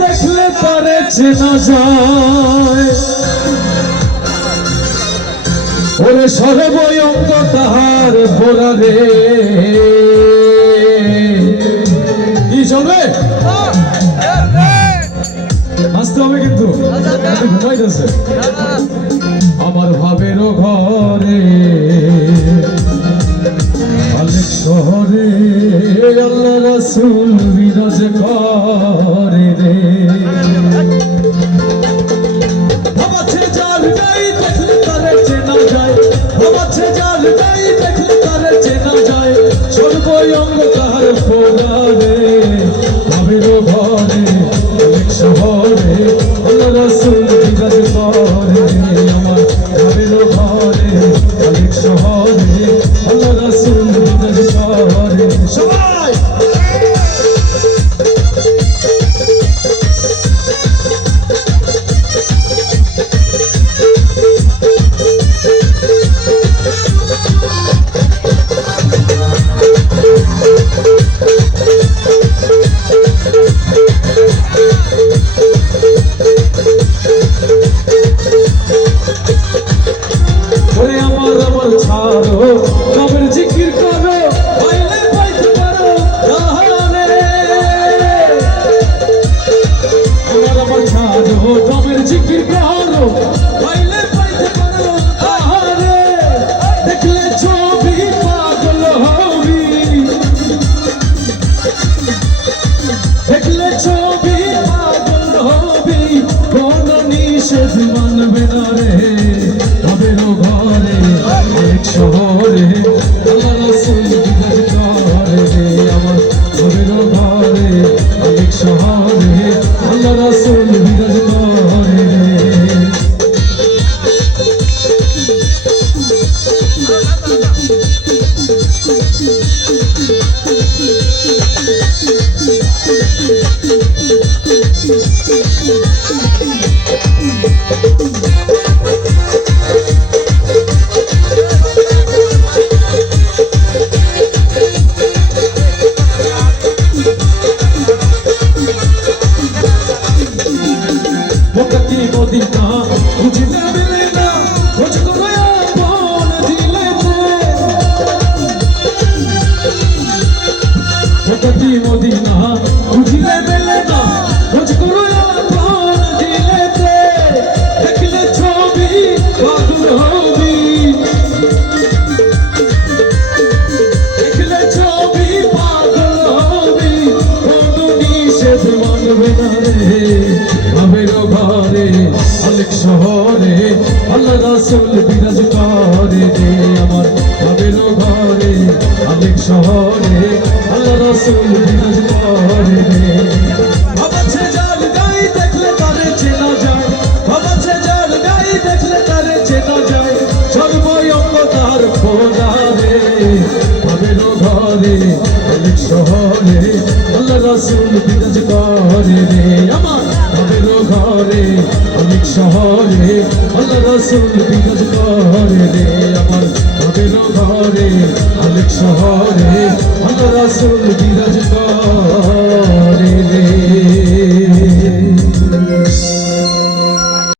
দেখলে তারে চেনা যায় ওরে সর্বঙ্গ তাহার পোড়া রে কি চলবে আসতে হবে কিন্তু ঘুমাইতেছে আমার ভাবেরও ঘরে অনেক শহরে আল্লাহ রাসূল বিরাজ করে রে ভাবাচ্ছে যার যাই দেখলে তারে চেনা যায় ভাবাচ্ছে যার যাই দেখলে তারে চেনা যায় সর্বঙ্গ তাহার পোড়া রে ভাবেরও ঘরে অনেক শহরে আল্লাহ রাসূল বিরাজ করে আমার ভাবেরও ঘরে অনেক শহরে আল্লাহ রাসূল বিরাজ করে সবাই মানবে না রে ভাবেরও ঘরে অনেক শহরে আল্লাহ রাসূল বিরাজ করে রে আমার ভাবেরও ঘরে অনেক শহরে আল্লাহ রাসূল বিরাজ করে রে মদিনা বুঝিতে দিলে না খোঁজ করে আপন দিলে যে মদিনা বুঝিতে দিলে না খোঁজ করে আপন দিলে দেখলে ছবি পাগল হবি দেখলে ছবি পাগল হবি কোনো নিষেধ মানবে না রে ভাবেরও ঘরে অনেক শহরে আল্লাহ রাসূল বিরাজ করে রে আমার ভাবেরও ঘরে অনেক শহরে আল্লাহ রাসূল বিরাজ করে রে ভাবাচ্ছে যার গাই দেখলে তারে চেনা যায় ভাবাচ্ছে যার গাই দেখলে তারে চেনা যায় সর্বঙ্গ তার পোড়া রে ভাবেরও ঘরে অনেক শহরে আল্লাহ রাসূল বিরাজ করে রে আমার ভাবেরও ঘরে অনেক শহরে আল্লাহ রাসূল বিরাজ করে